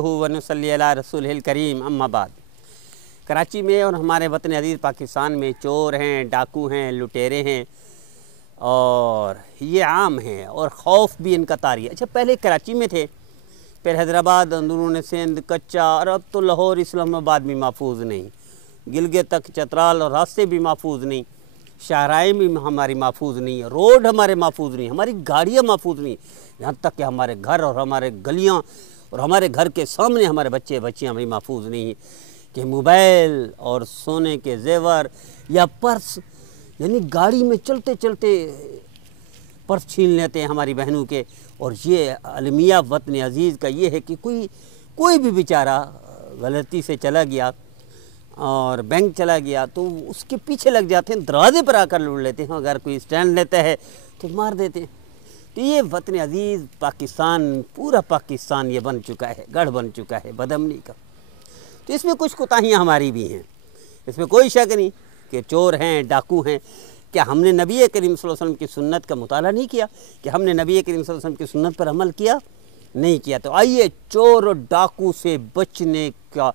नहमदुहु व नुसल्ली अला रसूलिल करीम अम्मा बाद। कराची में और हमारे वतन अज़ीज़ पाकिस्तान में चोर हैं, डाकू हैं, लुटेरे हैं और ये आम हैं और खौफ भी इनका तारी है। अच्छा, पहले कराची में थे, फिर हैदराबाद, अंदरून सिंध, कच्चा और अब तो लाहौर इस्लामाबाद भी महफूज नहीं, गिलगित तक चतराल और रास्ते भी महफूज नहीं, शाहराएँ भी हमारी महफूज नहीं, रोड हमारे महफूज नहीं, हमारी गाड़ियाँ महफूज नहीं, यहाँ तक कि हमारे घर और हमारे गलियाँ और हमारे घर के सामने हमारे बच्चे बच्चियाँ भी महफूज नहीं हैं कि मोबाइल और सोने के जेवर या पर्स, यानी गाड़ी में चलते चलते पर्स छीन लेते हैं हमारी बहनों के। और ये अलमिया वतन अज़ीज़ का ये है कि कोई भी बेचारा गलती से चला गया और बैंक चला गया तो उसके पीछे लग जाते हैं, दरवाजे पर आकर लूट लेते हैं, अगर कोई स्टैंड लेता है तो मार देते हैं। तो ये वतन अज़ीज़ पाकिस्तान, पूरा पाकिस्तान ये बन चुका है, गढ़ बन चुका है बदअमनी का। तो इसमें कुछ कोताहियाँ हमारी भी हैं, इसमें कोई शक नहीं कि चोर हैं, डाकू हैं। क्या हमने नबी करीम सल्लल्लाहु अलैहि वसल्लम की सुन्नत का मुताला नहीं किया? कि हमने नबी करीम सल्लल्लाहु अलैहि वसल्लम की सुन्नत पर अमल किया? नहीं किया। तो आइए चोर और डाकू से बचने का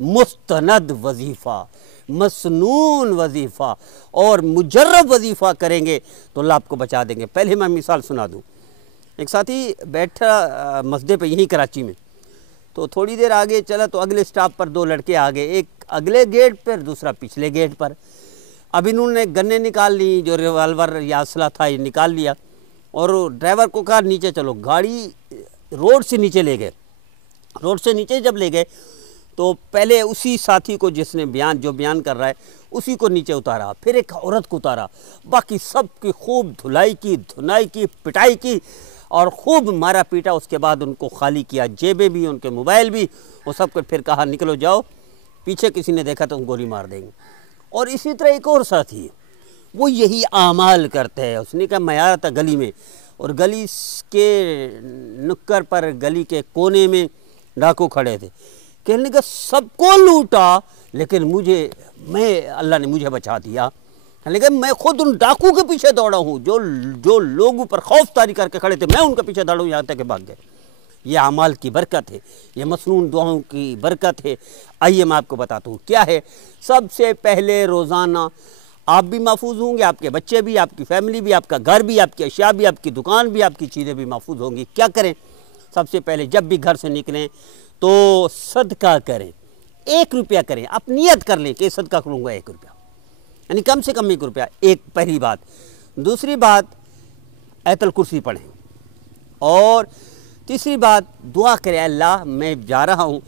मुस्तनद वजीफ़ा, मसनून वजीफ़ा और मुजर्रब वजीफ़ा करेंगे तो अल्लाह आपको बचा देंगे। पहले मैं मिसाल सुना दूँ। एक साथी बैठा मस्जिद पे यहीं कराची में, तो थोड़ी देर आगे चला तो अगले स्टॉप पर दो लड़के आ गए, एक अगले गेट पर, दूसरा पिछले गेट पर। अब इन्होंने गन्ने निकाल ली, जो रिवाल्वर या असला था ये निकाल लिया और ड्राइवर को कहा नीचे चलो। गाड़ी रोड से नीचे ले गए। रोड से नीचे जब ले गए तो पहले उसी साथी को जिसने जो बयान कर रहा है उसी को नीचे उतारा, फिर एक औरत को उतारा, बाकी सब की खूब धुलाई की, धुनाई की, पिटाई की और खूब मारा पीटा। उसके बाद उनको खाली किया, जेबें भी, उनके मोबाइल भी, वो सब को। फिर कहा निकलो जाओ, पीछे किसी ने देखा तो गोली मार देंगे। और इसी तरह एक और साथी, वो यही आमाल करते हैं। उसने कहा मैं आया था गली में और गली के नुक्कर पर, गली के कोने में डाकू खड़े थे। कहने लगा सबको लूटा लेकिन अल्लाह ने मुझे बचा दिया। कहने लगा मैं खुद उन डाकू के पीछे दौड़ा हूँ जो लोगों पर खौफ तारी करके खड़े थे, मैं उनके पीछे दौड़ा हूँ, यहाँ तक भाग गए। ये अमाल की बरकत है, ये मसनून दुआओं की बरकत है। आइए मैं आपको बताता हूँ क्या है। सबसे पहले रोज़ाना आप भी महफूज होंगे, आपके बच्चे भी, आपकी फैमिली भी, आपका घर भी, आपकी अशिया भी, आपकी दुकान भी, आपकी चीज़ें भी महफूज होंगी। क्या करें? सबसे पहले जब भी घर से निकलें तो सदका करें, 1 रुपया करें। आप नियत कर लें कि सदका करूँगा 1 रुपया, यानी कम से कम 1 रुपया। एक पहली बात। दूसरी बात, आयतुल कुर्सी पढ़ें। और तीसरी बात, दुआ करें अल्लाह मैं जा रहा हूँ,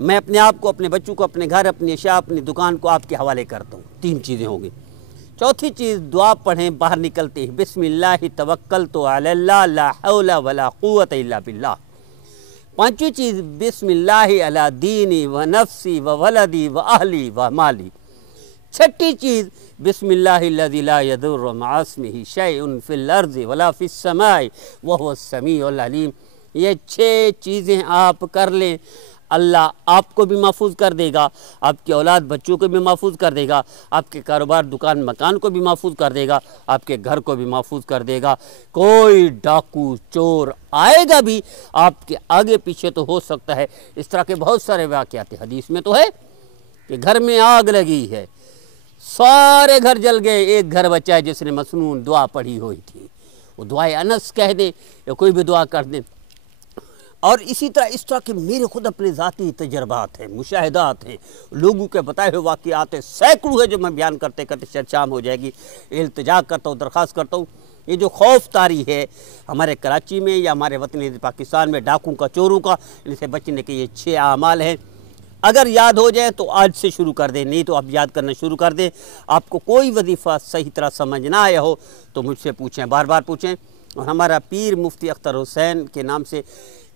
मैं अपने आप को, अपने बच्चों को, अपने घर, अपनी अशिया, अपनी दुकान को आपके हवाले करता हूँ। 3 चीज़ें होंगी। चौथी चीज़, दुआ पढ़ें बाहर निकलते ही, बिस्मिल्लाहि तवक्कलतु अलल्लाह ला हौला वला कुव्वता इल्ला बिल्लाह। पांचवी चीज़, बिस्मिल्लाहि अला दीनी व नफ्सी व वलदी व अहली व माली। छठी चीज़, बिस्मिल्लाहिल्लज़ी ला यदुर्रु मअ इस्मिही शैउन फिल अर्ज़ि वला फिस समाई व हुवस समीउल अलीम। ये 6 चीज़ें आप कर लें, अल्लाह आपको भी महफूज कर देगा, आपकी औलाद बच्चों को भी महफूज कर देगा, आपके कारोबार दुकान मकान को भी महफूज कर देगा, आपके घर को भी महफूज कर देगा। कोई डाकू चोर आएगा भी आपके आगे पीछे तो हो सकता है। इस तरह के बहुत सारे वाक़यात हदीस में तो है कि घर में आग लगी है, सारे घर जल गए, एक घर बचा है जिसने मसनून दुआ पढ़ी हुई थी। वो दुआए अनस कह दे या कोई भी दुआ कर दे। और इसी तरह इस तरह के मेरे खुद अपने ज़ाती तजर्बात हैं, मुशाहिदात हैं, लोगों के बताए हुए वाक़यात हैं, सैकड़ों है जो मैं बयान करते करते शायद शाम हो जाएगी। इल्तिजा करता हूँ, दरख्वास्त करता हूँ, ये जो खौफ तारी है हमारे कराची में या हमारे वतन पाकिस्तान में डाकू का, चोरों का, इनसे बचने के ये 6 आमाल हैं। अगर याद हो जाए तो आज से शुरू कर दें, नहीं तो आप याद करना शुरू कर दें। आपको कोई वजीफ़ा सही तरह समझ ना आया हो तो मुझसे पूछें, बार बार पूछें। और हमारा पीर मुफ्ती अख्तर हुसैन के नाम से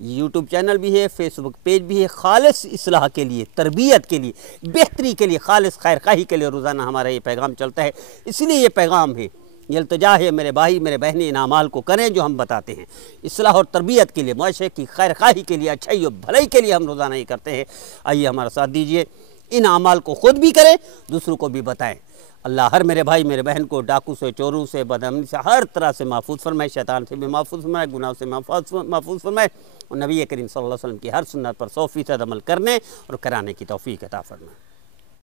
यूट्यूब चैनल भी है, फेसबुक पेज भी है। खालिस इस्लाह के लिए, तरबियत के लिए, बेहतरी के लिए, खालिस खैर खाही के लिए रोज़ाना हमारा ये पैगाम चलता है। इसलिए ये पैगाम है, ये इल्तिजा है, मेरे भाई मेरे बहनें इन अमाल को करें जो हम बताते हैं। इस्लाह और तरबियत के लिए, मुआशरे की खैर खाही के लिए, अच्छाई और भलाई के लिए हम रोज़ाना ये करते हैं। आइए हमारा साथ दीजिए, इन अमाल को ख़ुद भी करें, दूसरों को भी बताएँ। अल्लाह हर मेरे भाई मेरे बहन को डाकू से, चोरों से, बदअमनी से, हर तरह से महफूज फरमाए, शैतान से भी महफूज फरमाए, गुनाह से महफूज फरमाए, और नबी करीम सल्लल्लाहु अलैहि वसल्लम की हर सुन्नत पर 100% अमल करने और कराने की तौफीक अता फरमाए।